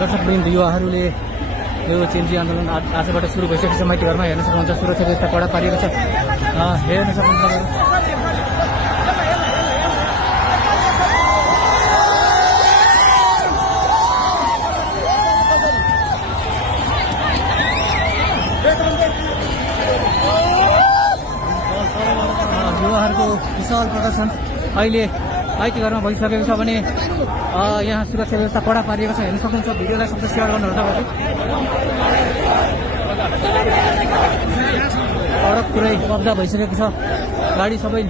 दर्शकवृन्द युवाहरूले यो चेन्जी आन्दोलन आजबाट सुरु भइसकेको छ। माइती घरमा हेर्न सक्नुहुन्छ सुरक्षा व्यवस्था कडा पारिएको छ। हेर्न सक्नुहुन्छ युवाहरूको विशाल प्रदर्शन अहिले माइती घरमा भइसकेको छ भने यहाँ सुरक्षा व्यवस्था कडा पारिएको छ। हेर्न सक्नुहुन्छ भिडियोलाई सबैले सेयर गर्नुहोस् तपाईँले। सडक पुरै कब्जा भइसकेको छ। गाडी सबै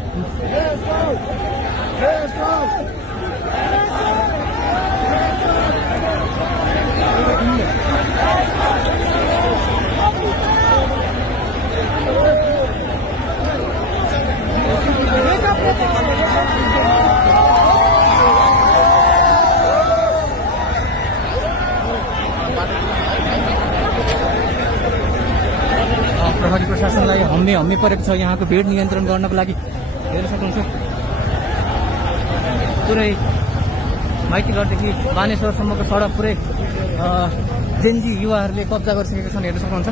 प्रहरी प्रशासनलाई हम्मी परेको छ यहाँको भिड नियन्त्रण गर्नको लागि। हेर्न सक्नुहुन्छ पुरै माइतीघरदेखि बानेश्वरसम्मको सडक पुरै जेन्जी युवाहरूले कब्जा गरिसकेका छन्। हेर्न सक्नुहुन्छ।